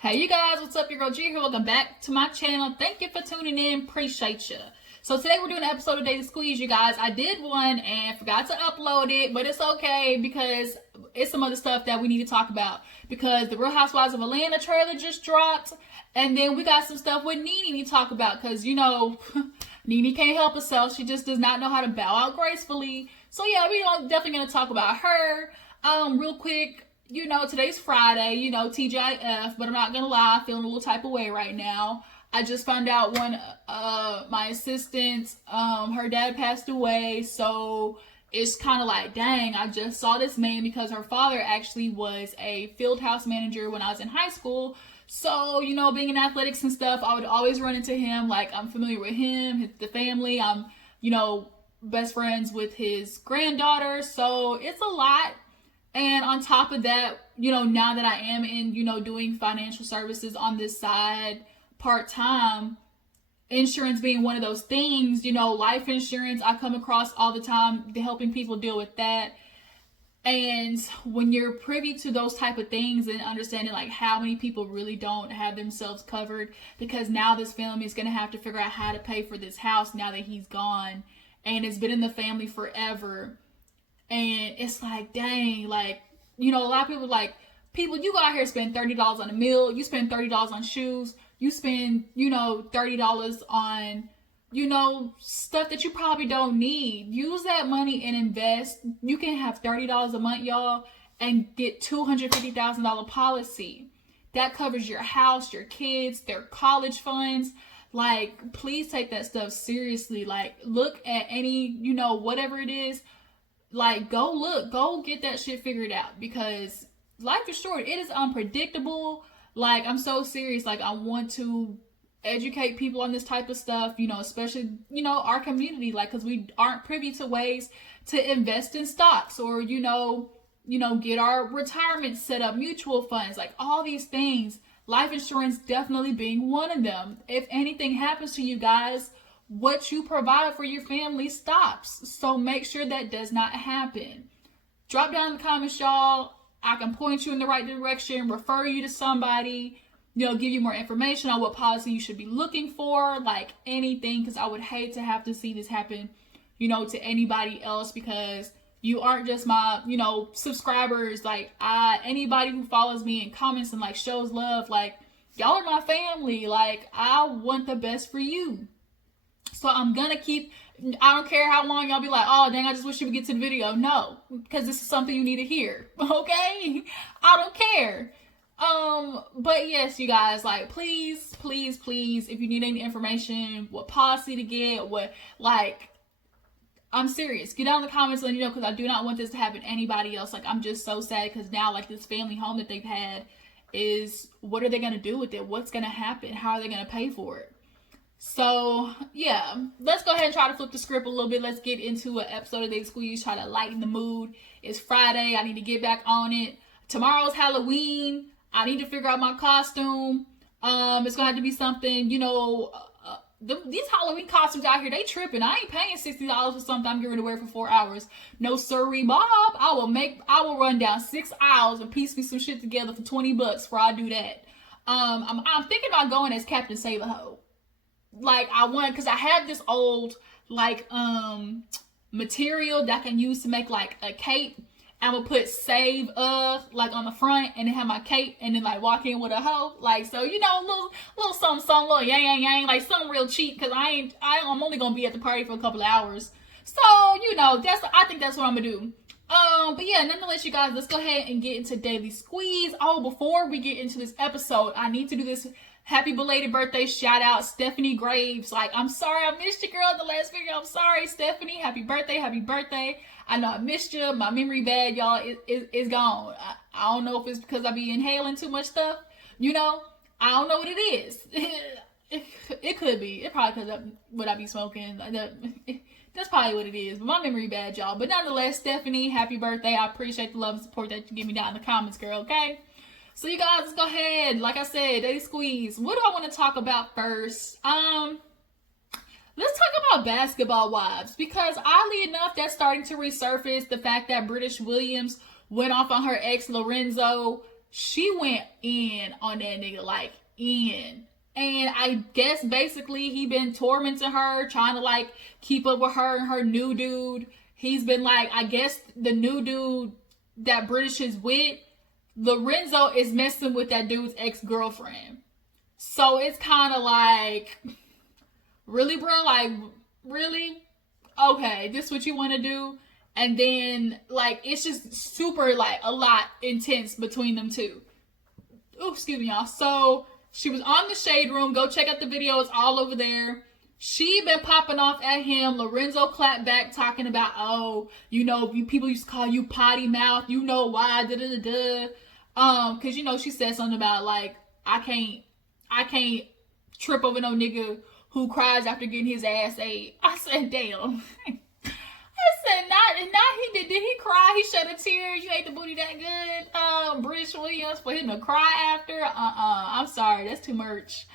Hey you guys, what's up? Your girl G here. Welcome back to my channel. Thank you for tuning in. Appreciate you. So today we're doing an episode of Daily Squeeze, you guys. I did one and forgot to upload it, but it's okay because it's some other stuff that we need to talk about. Because the Real Housewives of Atlanta trailer just dropped, and then we got some stuff with Nene to talk about because, you know, Nene can't help herself. She just does not know how to bow out gracefully. So yeah, we're definitely going to talk about her. Real quick. You know, today's Friday, you know, TGIF, but I'm not gonna lie, I'm feeling a little type of way right now. I just found out one, my assistant, her dad passed away, so it's kind of like, dang, I just saw this man because her father actually was a field house manager when I was in high school. So, you know, being in athletics and stuff, I would always run into him. Like, I'm familiar with him, the family. I'm, you know, best friends with his granddaughter, so it's a lot. And on top of that, you know, now that I am in, you know, doing financial services on this side part-time, insurance being one of those things, you know, life insurance I come across all the time, helping people deal with that. And when you're privy to those type of things and understanding like how many people really don't have themselves covered, because now this family is going to have to figure out how to pay for this house now that he's gone, and it's been in the family forever. And it's like, dang, like, you know, a lot of people like, people, you go out here and spend $30 on a meal, you spend $30 on shoes, you spend, you know, $30 on, you know, stuff that you probably don't need. Use that money and invest. You can have $30 a month, y'all, and get $250,000 policy. That covers your house, your kids, their college funds. Like, please take that stuff seriously. Like, look at any, you know, whatever it is. Like, go get that shit figured out, because life is short. It is unpredictable. Like, I'm so serious. Like, I want to educate people on this type of stuff, you know, especially, you know, our community, like, because we aren't privy to ways to invest in stocks or, you know, get our retirement set up, mutual funds, like all these things. Life insurance definitely being one of them. If anything happens to you guys, what you provide for your family stops. So make sure that does not happen. Drop down in the comments, y'all. I can point you in the right direction, refer you to somebody, you know, give you more information on what policy you should be looking for, like anything, because I would hate to have to see this happen, you know, to anybody else, because you aren't just my, you know, subscribers. Like, anybody who follows me and comments and like shows love, like, y'all are my family. Like, I want the best for you. So I'm gonna keep, I don't care how long y'all be like, oh dang, I just wish you would get to the video. No, because this is something you need to hear. Okay? I don't care. But yes, you guys, like, please, if you need any information, what policy to get, what, like, I'm serious. Get down in the comments, let me know, because I do not want this to happen to anybody else. Like, I'm just so sad because now, like, this family home that they've had is, what are they gonna do with it? What's gonna happen? How are they gonna pay for it? So, yeah, let's go ahead and try to flip the script a little bit. Let's get into an episode of Daily Squeeze, try to lighten the mood. It's Friday. I need to get back on it. Tomorrow's Halloween. I need to figure out my costume. It's going to have to be something, you know, these Halloween costumes out here, they tripping. I ain't paying $60 for something I'm going to wear for 4 hours. No sirree, Bob. I will run down 6 aisles and piece me some shit together for $20 before I do that. I'm thinking about going as Captain Save-A-Ho. Like, I want, because I have this old, like, material that I can use to make, like, a cape. I'm gonna put save, like, on the front, and then have my cape, and then, like, walk in with a hoe. Like, so, you know, little something, little yang, like, something real cheap, because I'm only gonna be at the party for a couple of hours. So, you know, I think that's what I'm gonna do. But yeah, nonetheless, you guys, let's go ahead and get into Daily Squeeze. Oh, before we get into this episode, I need to do this happy belated birthday shout out, Stephanie Graves. Like, I'm sorry I missed you, girl, in the last video. I'm sorry, Stephanie. Happy birthday, happy birthday. I know I missed you. My memory bag, y'all, is gone. I don't know if it's because I be inhaling too much stuff. You know, I don't know what it is. It could be. It probably because what I be smoking. That's probably what it is. But my memory bad, y'all. But nonetheless, Stephanie, happy birthday. I appreciate the love and support that you give me down in the comments, girl, okay? So you guys, let's go ahead. Like I said, Daily Squeeze. What do I want to talk about first? Let's talk about Basketball Wives, because oddly enough, that's starting to resurface. The fact that British Williams went off on her ex Lorenzo she went in on that nigga, like in. And I guess basically he been tormenting her, trying to like keep up with her and her new dude. He's been like, I guess the new dude that British is with, Lorenzo is messing with that dude's ex-girlfriend. So it's kind of like, really, bro? Like, really? Okay, this is what you want to do? And then, like, it's just super, like, a lot intense between them two. Oh, excuse me, y'all. So she was on the Shade Room. Go check out the video. It's all over there. She been popping off at him. Lorenzo clapped back talking about, oh, you know, people used to call you potty mouth. You know why, da-da-da-da. Because, you know, she said something about, like, I can't trip over no nigga who cries after getting his ass ate. I said, damn. I said, not he did he cry? He shed a tear? You ate the booty that good? British Williams for him to cry after? I'm sorry, that's too much.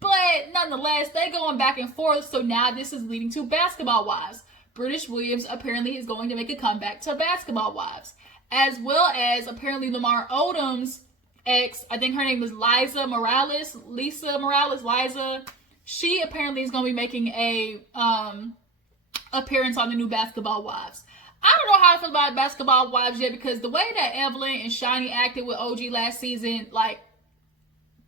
But nonetheless, they going back and forth. So now this is leading to Basketball Wives. British Williams apparently is going to make a comeback to Basketball Wives, as well as apparently Lamar Odom's ex. I think her name was Lisa Morales. Liza. She apparently is going to be making a appearance on the new Basketball Wives. I don't know how I feel about Basketball Wives yet, because the way that Evelyn and Shani acted with OG last season, like,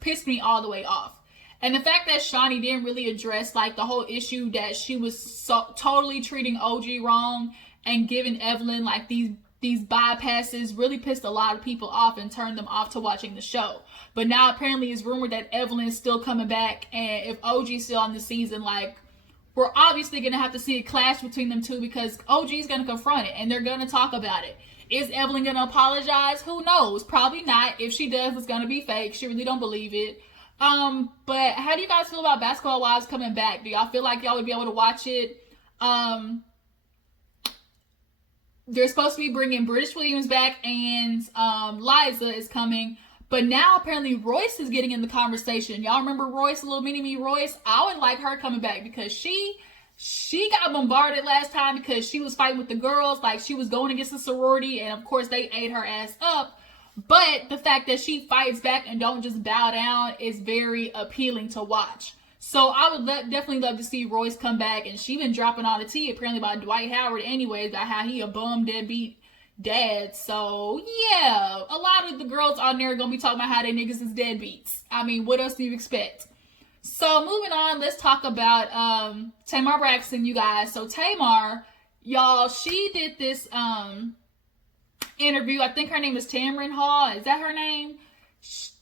pissed me all the way off. And the fact that Shani didn't really address, like, the whole issue that she was totally treating OG wrong and giving Evelyn, like, these bypasses really pissed a lot of people off and turned them off to watching the show. But now apparently it's rumored that Evelyn is still coming back, and if OG's still on the season, like, we're obviously going to have to see a clash between them two, because OG's going to confront it and they're going to talk about it. Is Evelyn going to apologize? Who knows? Probably not. If she does, it's going to be fake. She really don't believe it. But how do you guys feel about Basketball Wives coming back? Do y'all feel like y'all would be able to watch it? They're supposed to be bringing British Williams back, and Liza is coming. But now apparently Royce is getting in the conversation. Y'all remember Royce, little mini-me Royce? I would like her coming back, because she got bombarded last time because she was fighting with the girls. Like, she was going against the sorority, and of course they ate her ass up. But the fact that she fights back and don't just bow down is very appealing to watch. So I would definitely love to see Royce come back. And she been dropping all the tea apparently about Dwight Howard anyways, about how he a bum deadbeat dad. So yeah, a lot of the girls on there are gonna be talking about how they niggas is deadbeats. I mean, what else do you expect? So moving on, let's talk about Tamar Braxton, you guys. So Tamar, y'all, she did this interview. I think her name is Tamron Hall. Is that her name?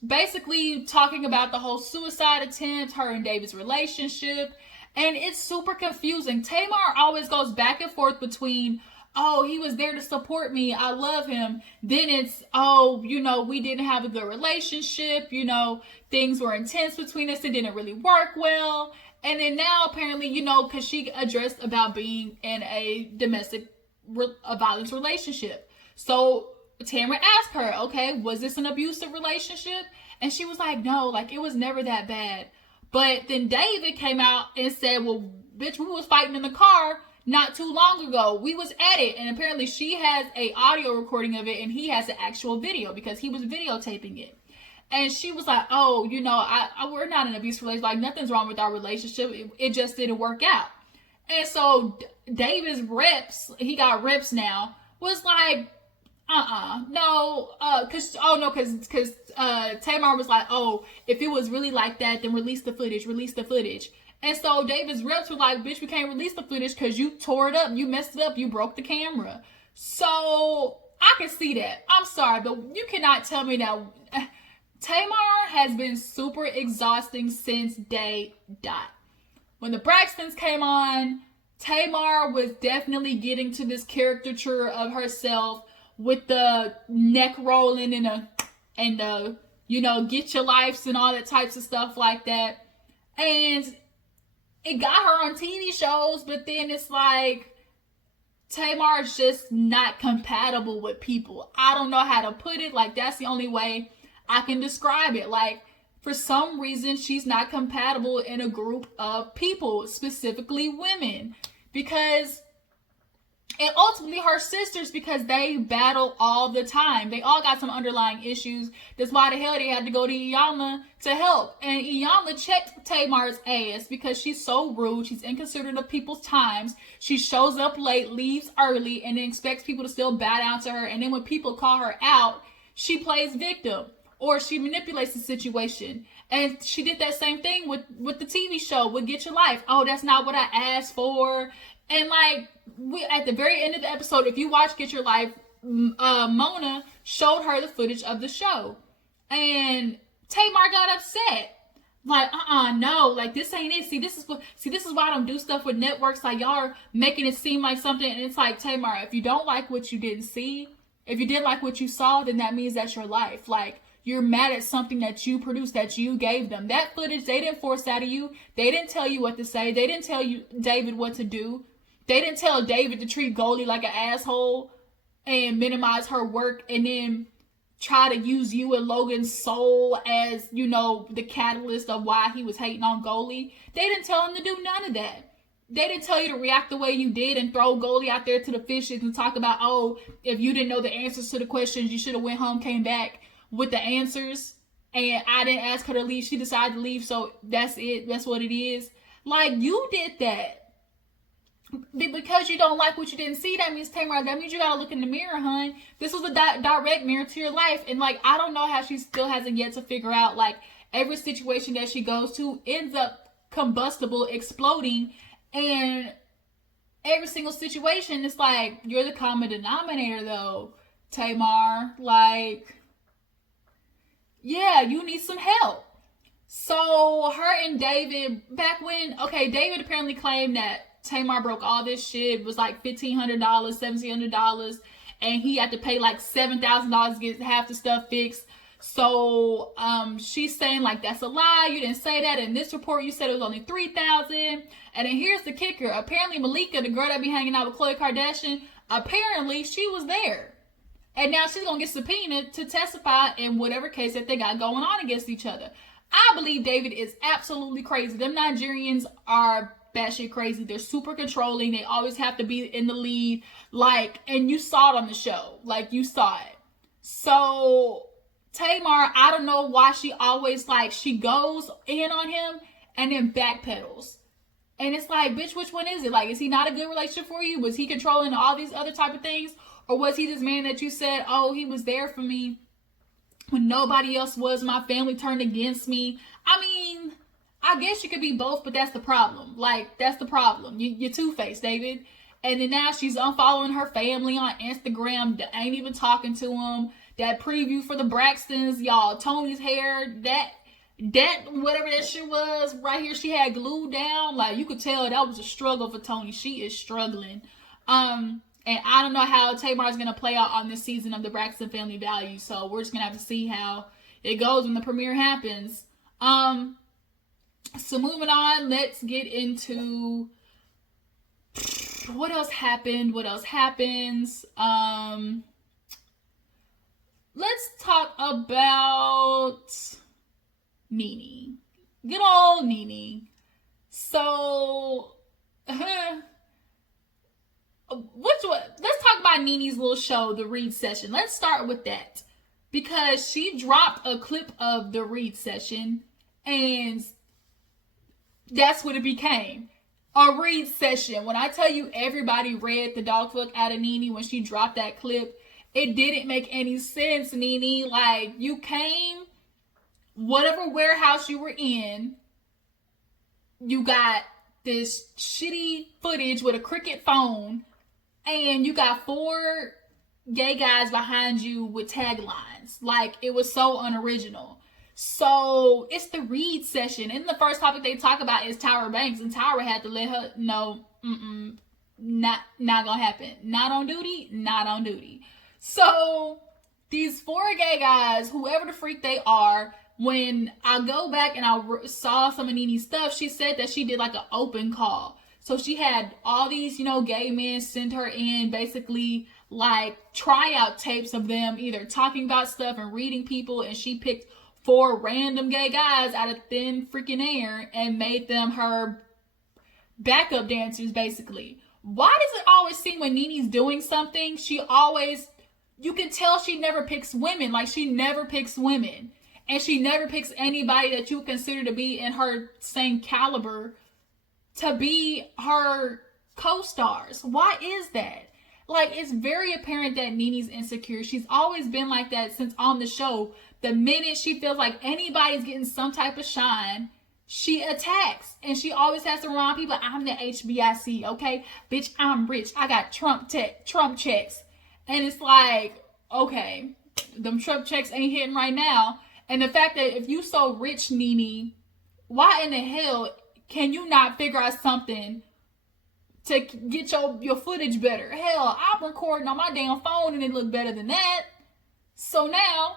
Basically talking about the whole suicide attempt, her and David's relationship, and it's super confusing. Tamar always goes back and forth between, oh, he was there to support me, I love him. Then it's, oh, you know, we didn't have a good relationship, you know, things were intense between us, it didn't really work well. And then now apparently, you know, because she addressed about being in a domestic violence relationship. So Tamara asked her, okay, was this an abusive relationship? And she was like, no, like, it was never that bad. But then David came out and said, well, bitch, we was fighting in the car not too long ago. We was at it. And apparently she has a audio recording of it, and he has an actual video because he was videotaping it. And she was like, oh, you know, we're not in an abusive relationship. Like, nothing's wrong with our relationship. It just didn't work out. And so David's reps, he got reps now, was like, no, cause Tamar was like, oh, if it was really like that, then release the footage. And so David's reps were like, bitch, we can't release the footage because you tore it up, you messed it up, you broke the camera. So I can see that. I'm sorry, but you cannot tell me that. Tamar has been super exhausting since day dot. When the Braxtons came on, Tamar was definitely getting to this caricature of herself with the neck rolling and the, you know, get your lives and all that types of stuff like that. And it got her on TV shows, but then it's like, Tamar's just not compatible with people. I don't know how to put it. Like, that's the only way I can describe it. Like, for some reason, she's not compatible in a group of people, specifically women. Because And ultimately her sisters, because they battle all the time. They all got some underlying issues. That's why the hell they had to go to Iyanla to help. And Iyanla checked Tamar's ass because she's so rude. She's inconsiderate of people's times. She shows up late, leaves early, and then expects people to still bow down to her. And then when people call her out, she plays victim. Or she manipulates the situation. And she did that same thing with the TV show, with Get Your Life. Oh, that's not what I asked for. And like, at the very end of the episode, if you watch Get Your Life, Mona showed her the footage of the show. And Tamar got upset. Like, no, like this ain't it. See, this is why I don't do stuff with networks. Like, y'all are making it seem like something. And it's like, Tamar, if you don't like what you didn't see, if you didn't like what you saw, then that means that's your life. Like, you're mad at something that you produced, that you gave them. That footage, they didn't force out of you. They didn't tell you what to say. They didn't tell you, David, what to do. They didn't tell David to treat Goldie like an asshole and minimize her work and then try to use you and Logan's soul as, you know, the catalyst of why he was hating on Goldie. They didn't tell him to do none of that. They didn't tell you to react the way you did and throw Goldie out there to the fishes and talk about, oh, if you didn't know the answers to the questions, you should have went home, came back with the answers. And I didn't ask her to leave. She decided to leave, so that's it. That's what it is. Like, you did that. Because you don't like what you didn't see, that means, Tamar, that means you gotta look in the mirror, hun. This was a direct mirror to your life. And like, I don't know how she still hasn't yet to figure out, like, every situation that she goes to ends up combustible, exploding. And every single situation, it's like, you're the common denominator though, Tamar. Like, yeah, you need some help. So her and David, back when, okay, David apparently claimed that Tamar broke all this shit. It was like $1,500, $1,700, and he had to pay like $7,000 to get half the stuff fixed. So she's saying like, that's a lie. You didn't say that. In this report, you said it was only $3,000. And then here's the kicker. Apparently Malika, the girl that be hanging out with Khloe Kardashian, apparently she was there. And now she's gonna get subpoenaed to testify in whatever case that they got going on against each other. I believe David is absolutely crazy. Them Nigerians are batshit crazy. They're super controlling. They always have to be in the lead. Like, and you saw it on the show. Like, you saw it. So Tamar, I don't know why she always, like, she goes in on him and then backpedals. And it's like, bitch, which one is it? Like, is he not a good relationship for you? Was he controlling all these other type of things? Or was he this man that you said, oh, he was there for me when nobody else was? My family turned against me. I mean, I guess you could be both, but that's the problem. Like, that's the problem. You're two-faced, David. And then now she's unfollowing her family on Instagram. Ain't even talking to them. That preview for the Braxtons, y'all. Tony's hair, that whatever that shit was right here, she had glued down. Like, you could tell that was a struggle for Tony. She is struggling. And I don't know how Tamar's going to play out on this season of the Braxton Family Values. So we're just going to have to see how it goes when the premiere happens. So moving on, let's get into what else happened. What else happens? Let's talk about Nene. Good old Nene. So, let's talk about Nene's little show, the Read Session. Let's start with that. Because she dropped a clip of the Read Session, and that's what it became. A Read Session. When I tell you everybody read the dog fuck out of Nene when she dropped that clip, it didn't make any sense, Nene. Like, you came, whatever warehouse you were in, you got this shitty footage with a cricket phone, and you got 4 gay guys behind you with taglines. Like, it was so unoriginal. So it's the Read Session, and the first topic they talk about is Tyra Banks, and Tyra had to let her know, not gonna happen. Not on duty, not on duty. So these 4 gay guys, whoever the freak they are, when I go back and I saw some of Nene's stuff, she said that she did like an open call. So she had all these, gay men send her in basically like tryout tapes of them either talking about stuff and reading people, and she picked 4 random gay guys out of thin freaking air and made them her backup dancers basically. Why does it always seem when Nene's doing something, you can tell she never picks women. Like, she never picks women. And she never picks anybody that you consider to be in her same caliber to be her co-stars. Why is that? Like, it's very apparent that Nene's insecure. She's always been like that since on the show. The minute she feels like anybody's getting some type of shine, she attacks. And she always has to remind people, I'm the HBIC, okay? Bitch, I'm rich. I got Trump checks. And it's like, okay, them Trump checks ain't hitting right now. And the fact that if you so rich, Nene, why in the hell can you not figure out something to get your footage better? Hell, I'm recording on my damn phone and it look better than that. So now,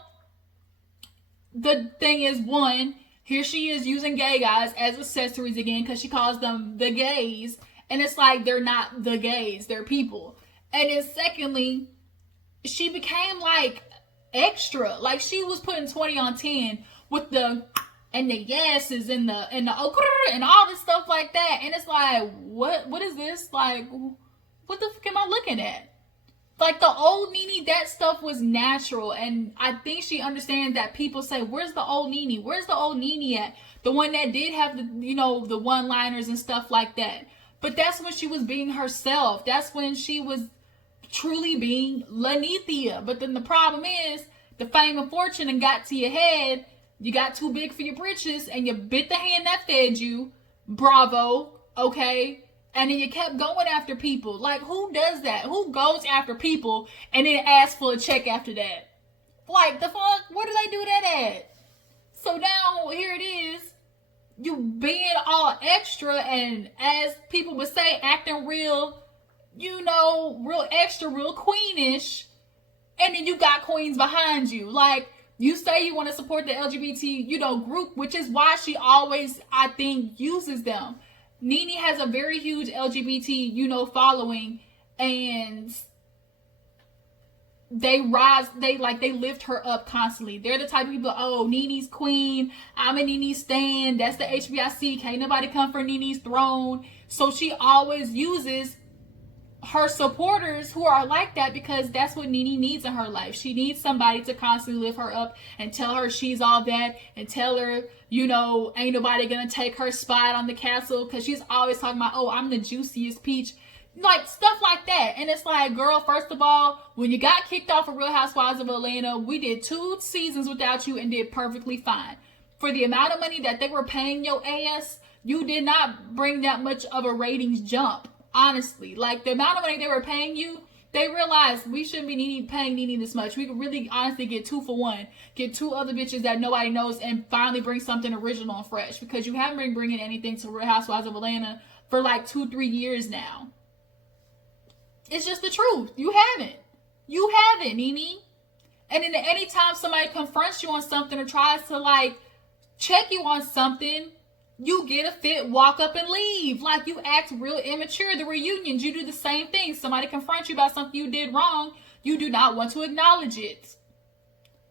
the thing is, one, here she is using gay guys as accessories again because she calls them the gays. And it's like, they're not the gays, they're people. And then secondly, she became like extra. Like, she was putting 20 on 10 with the yeses and the and all this stuff like that. And it's like, what is this? Like, what the fuck am I looking at? Like, the old Nene, that stuff was natural. And I think she understands that people say, where's the old Nene? Where's the old Nene at? The one that did have the, the one-liners and stuff like that. But that's when she was being herself. That's when she was truly being Lanithia. But then the problem is, the fame and fortune and got to your head. You got too big for your britches and you bit the hand that fed you. Bravo. Okay. And then you kept going after people. Like, who does that? Who goes after people and then asks for a check after that? Like, the fuck? Where do they do that at? So now, here it is. You being all extra and, as people would say, acting real, real extra, real queenish. And then you got queens behind you. Like, you say you want to support the LGBT, group, which is why she always, I think, uses them. Nene has a very huge LGBT, following, and they lift her up constantly. They're the type of people, oh, Nene's queen, I'm a Nene stan, that's the HBIC, can't nobody come for Nene's throne. So she always uses her supporters who are like that because that's what Nene needs in her life. She needs somebody to constantly lift her up and tell her she's all that and tell her, ain't nobody gonna take her spot on the castle because she's always talking about, oh, I'm the juiciest peach. Like, stuff like that. And it's like, girl, first of all, when you got kicked off of Real Housewives of Atlanta, we did 2 seasons without you and did perfectly fine. For the amount of money that they were paying your ass, you did not bring that much of a ratings jump. Honestly, like, the amount of money they were paying you, they realized we shouldn't be paying Nene this much. We could really honestly get 2 for 1. Get 2 other bitches that nobody knows and finally bring something original and fresh. Because you haven't been bringing anything to Real Housewives of Atlanta for like 2-3 years now. It's just the truth. You haven't. You haven't, Nene. And then anytime somebody confronts you on something or tries to, like, check you on something, you get a fit, walk up and leave. Like, you act real immature. The reunions, you do the same thing. Somebody confronts you about something you did wrong. You do not want to acknowledge it.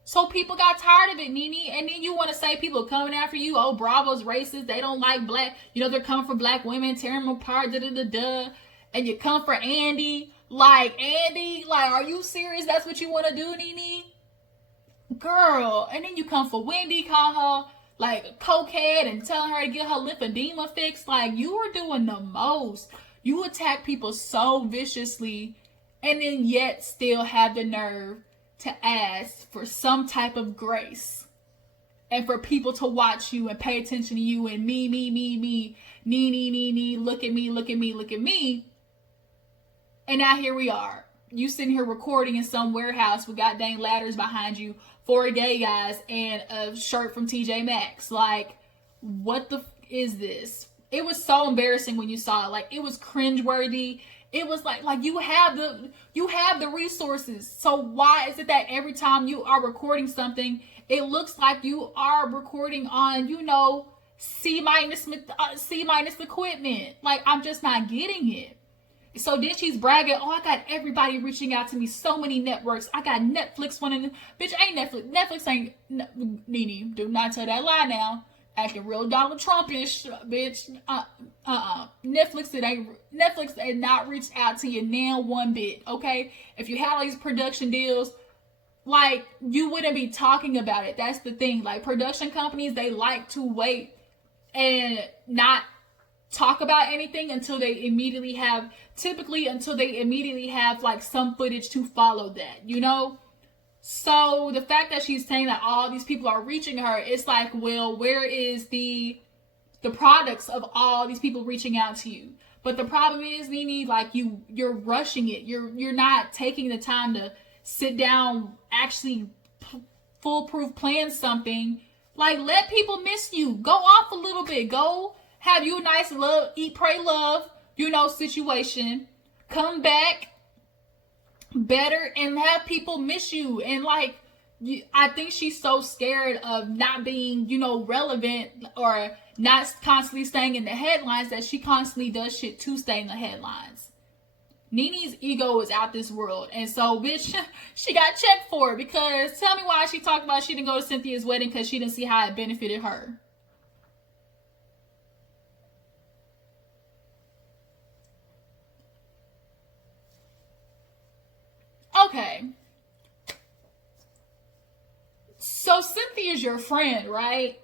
So people got tired of it, Nene. And then you want to say people coming after you. Oh, Bravo's racist. They don't like black. They're coming for black women, tearing them apart, da-da-da-da. And you come for Andy. Like, Andy? Like, are you serious? That's what you want to do, Nene? Girl. And then you come for Wendy, call her like a cokehead and telling her to get her lymphedema fixed. Like, you were doing the most. You attack people so viciously and then yet still have the nerve to ask for some type of grace and for people to watch you and pay attention to you and me, look at me. And now here we are. You sitting here recording in some warehouse with goddamn ladders behind you, 4 gay guys, and a shirt from TJ Maxx. Like, what the is this? It was so embarrassing when you saw it. Like, it was cringeworthy. It was like you have the resources. So why is it that every time you are recording something, it looks like you are recording on, C minus equipment? Like, I'm just not getting it. So then she's bragging, oh, I got everybody reaching out to me, so many networks. I got Netflix wanting to, bitch, ain't Netflix. Netflix ain't, Nene, do not tell that lie now. acting real Donald Trumpish, bitch. Netflix ain't not reached out to you now one bit, okay? If you had all these production deals, like, you wouldn't be talking about it. That's the thing. Like, production companies, they like to wait and not talk about anything until they immediately have like some footage to follow that, you know? So the fact that she's saying that all these people are reaching her, it's like, well, where is the products of all these people reaching out to you? But the problem is, Nene, like, you're rushing it. You're not taking the time to sit down, actually foolproof plan something. Like, let people miss you. Go off a little bit. Go have you a nice love, eat, pray, love, situation. Come back better and have people miss you. And like, I think she's so scared of not being, relevant or not constantly staying in the headlines that she constantly does shit to stay in the headlines. Nene's ego is out this world. And so, bitch, she got checked for it. Because tell me why she talked about she didn't go to Cynthia's wedding because she didn't see how it benefited her. Okay. So Cynthia's your friend, right?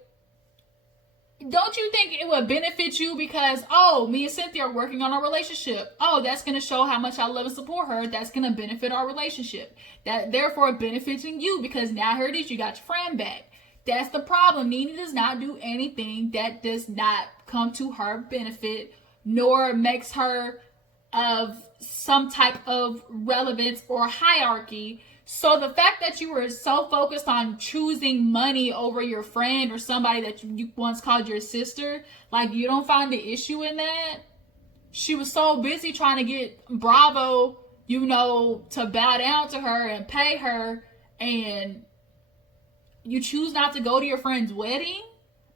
Don't you think it would benefit you because, oh, me and Cynthia are working on our relationship. Oh, that's going to show how much I love and support her. That's going to benefit our relationship. That therefore benefiting you because now here it is, you got your friend back. That's the problem. Nene does not do anything that does not come to her benefit, nor makes her of some type of relevance or hierarchy. So the fact that you were so focused on choosing money over your friend or somebody that you once called your sister, like, you don't find the issue in that? She was so busy trying to get Bravo, to bow down to her and pay her, and you choose not to go to your friend's wedding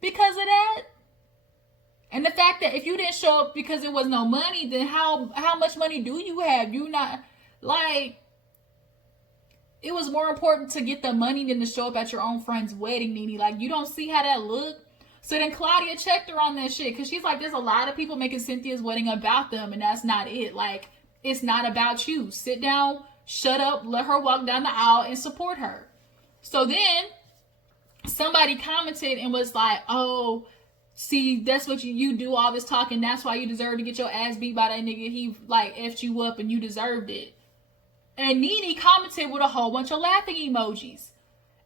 because of that? And the fact that if you didn't show up because there was no money, then how much money do you have? You not, like, it was more important to get the money than to show up at your own friend's wedding, Nene. Like, you don't see how that looked? So then Claudia checked her on that shit because she's like, there's a lot of people making Cynthia's wedding about them, and that's not it. Like, it's not about you. Sit down, shut up, let her walk down the aisle and support her. So then somebody commented and was like, oh, see, that's what you do, all this talking. That's why you deserve to get your ass beat by that nigga. He, like, effed you up and you deserved it. And Nene commented with a whole bunch of laughing emojis.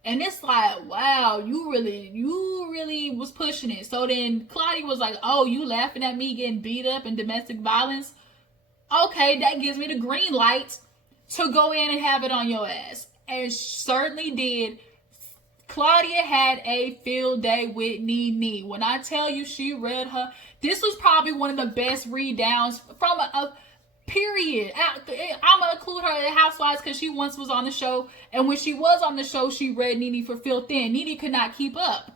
And it's like, wow, you really was pushing it. So then Claudia was like, oh, you laughing at me getting beat up and domestic violence? Okay, that gives me the green light to go in and have it on your ass. And certainly did. Claudia had a field day with Nene. When I tell you she read her, this was probably one of the best read downs from a period. I'm going to include her in Housewives because she once was on the show. And when she was on the show, she read Nene for filth in. Nene could not keep up.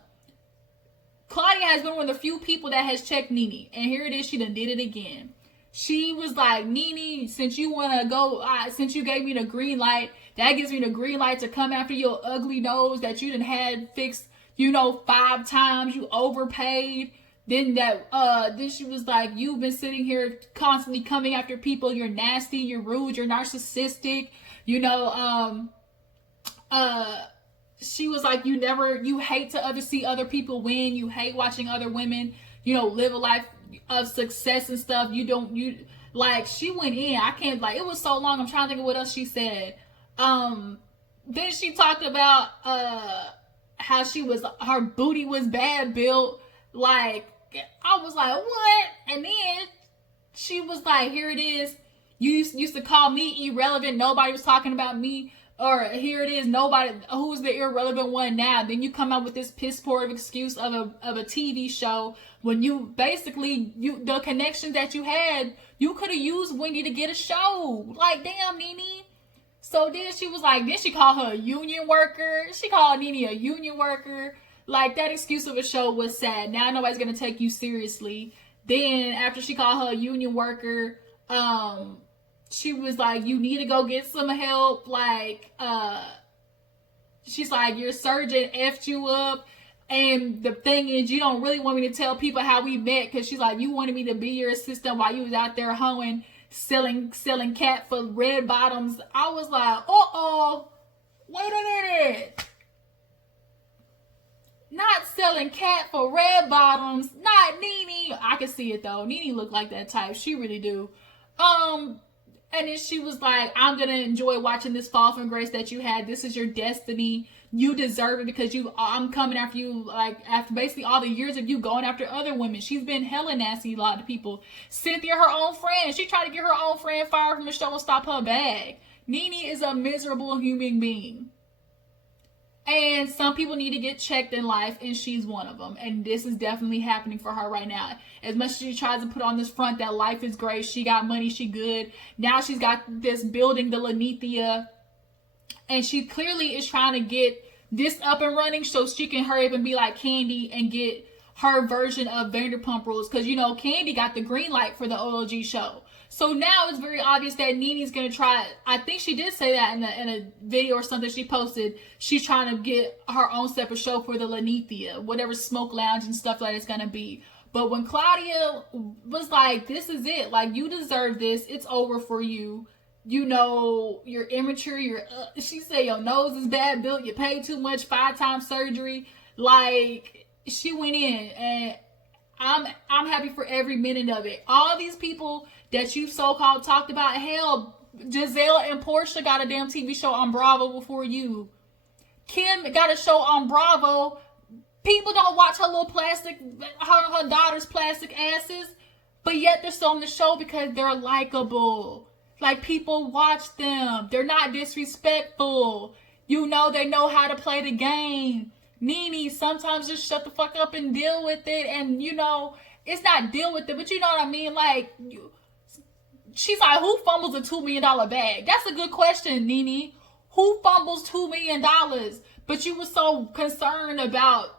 Claudia has been one of the few people that has checked Nene. And here it is, she done did it again. She was like, Nene, since you want to go, since you gave me the green light, that gives me the green light to come after your ugly nose that you done had fixed, 5 times. You overpaid. Then she was like, you've been sitting here constantly coming after people. You're nasty. You're rude. You're narcissistic. She was like, you hate to see other people win. You hate watching other women, live a life of success and stuff. She went in. I can't, it was so long. I'm trying to think of what else she said. Then she talked about, how her booty was bad built. I was like, what? And then she was like, here it is. You used to call me irrelevant. Nobody was talking about me. Or here it is. Nobody. Who's the irrelevant one now? Then you come up with this piss poor excuse of a TV show when you basically the connections that you had, you could have used Wendy to get a show. Like, damn, Nene. So then she was like, then she called her a union worker. She called Nene a union worker. Like, that excuse of a show was sad. Now nobody's going to take you seriously. Then after she called her a union worker, she was like, you need to go get some help. She's like, your surgeon effed you up. And the thing is, you don't really want me to tell people how we met, because she's like, you wanted me to be your assistant while you was out there hoeing, selling cat for red bottoms. I was like, wait a minute. Not selling cat for red bottoms. Not Nene. I can see it though. Nene looked like that type. She really do. And then she was like, I'm going to enjoy watching this fall from grace that you had. This is your destiny. You deserve it, because I'm coming after you, like, after basically all the years of you going after other women. She's been hella nasty to a lot of people. Cynthia, her own friend, she tried to get her own friend fired from the show and stop her bag. Nene is a miserable human being. And some people need to get checked in life, and she's one of them. And this is definitely happening for her right now. As much as she tries to put on this front that life is great, she got money, she good. Now she's got this building, the Lanithia, and she clearly is trying to get this up and running so she can hurry up and be like Candy and get her version of Vanderpump Rules. Because, you know, Candy got the green light for the OLG show. So now it's very obvious that Nene's going to try. I think she did say that in a video or something she posted. She's trying to get her own separate show for the Lanithia, whatever smoke lounge and stuff like it's going to be. But when Claudia was like, this is it. Like, you deserve this. It's over for you. You know, you're immature. She said your nose is bad built. You paid too much, 5 times surgery. Like, she went in, and I'm happy for every minute of it. All these people that you so-called talked about, hell, Giselle and Portia got a damn TV show on Bravo before you. Kim got a show on Bravo. People don't watch her little her daughter's plastic asses, but yet they're still on the show because they're likable. Like, people watch them. They're not disrespectful. You know, they know how to play the game. Nene, sometimes just shut the fuck up and deal with it. And, you know, it's not deal with it, but you know what I mean? Like, she's like, who fumbles a $2 million bag? That's a good question, Nene. Who fumbles $2 million? But you were so concerned about,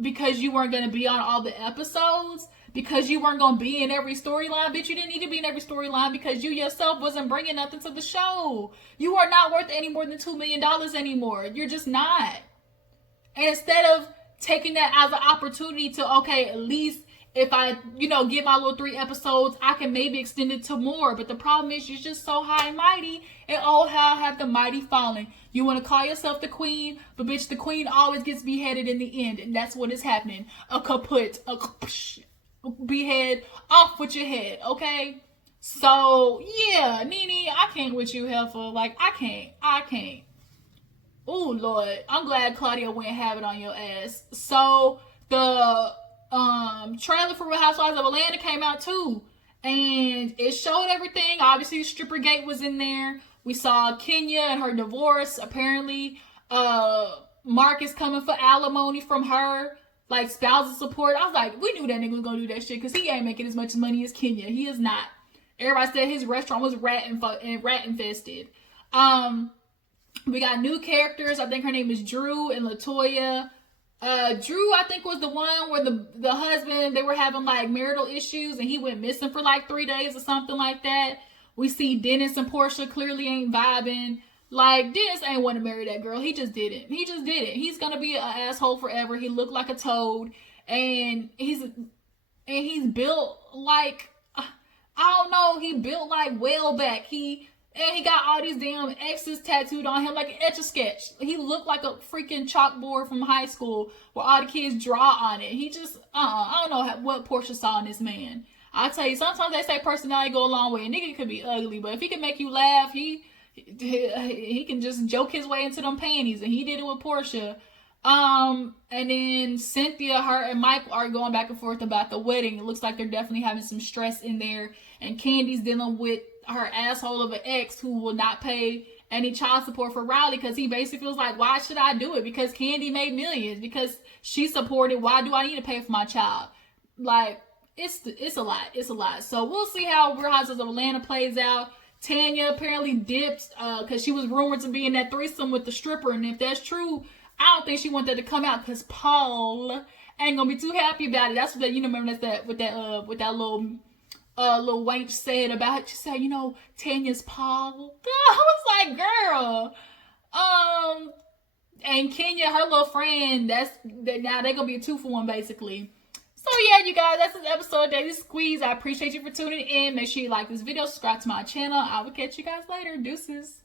because you weren't going to be on all the episodes, because you weren't going to be in every storyline. Bitch, you didn't need to be in every storyline because you yourself wasn't bringing nothing to the show. You are not worth any more than $2 million anymore. You're just not. And instead of taking that as an opportunity to, okay, at least if I, you know, get my little 3 episodes, I can maybe extend it to more. But the problem is you're just so high and mighty, and oh, how have the mighty fallen. You want to call yourself the queen, but bitch, the queen always gets beheaded in the end, and that's what is happening. A kaput, behead, off with your head, okay? So, yeah, Nene, I can't with you, heifer. Like, I can't. Oh, Lord. I'm glad Claudia went have it on your ass. So, the trailer for Real Housewives of Atlanta came out, too. And it showed everything. Obviously, Stripper Gate was in there. We saw Kenya and her divorce. Apparently, Mark is coming for alimony from her. Like, spousal support. I was like, we knew that nigga was gonna do that shit, because he ain't making as much money as Kenya. He is not. Everybody said his restaurant was rat infested. We got new characters. I think her name is Drew and LaToya. Drew, I think, was the one where the husband, they were having like marital issues and he went missing for like 3 days or something like that. We see Dennis and Portia clearly ain't vibing. Like, Dennis ain't want to marry that girl. He just didn't. He's gonna be an asshole forever. He looked like a toad, and he's built like, I don't know. He built like Whaleback. He got all these damn X's tattooed on him like an Etch-a-Sketch. He looked like a freaking chalkboard from high school where all the kids draw on it. He just, I don't know what Portia saw in this man. I tell you, sometimes they say personality go a long way. A nigga could be ugly, but if he can make you laugh, he can just joke his way into them panties, and he did it with Portia. And then Cynthia, her and Mike are going back and forth about the wedding. It looks like they're definitely having some stress in there, and Candy's dealing with her asshole of an ex who will not pay any child support for Riley, because he basically feels like, why should I do it? Because Candy made millions, because she supported, why do I need to pay for my child? Like, it's a lot. So we'll see how Real Housewives of Atlanta plays out. Tanya apparently dipped because she was rumored to be in that threesome with the stripper, and if that's true, I don't think she wanted that to come out, because Paul ain't gonna be too happy about it. That's what remember that with that little wench said about it. She said, Tanya's Paul. I was like, girl, And Kenya, her little friend, now they're gonna be a 2-for-1 basically. So yeah, you guys, that's this episode of Daily Squeeze. I appreciate you for tuning in. Make sure you like this video, subscribe to my channel. I will catch you guys later. Deuces.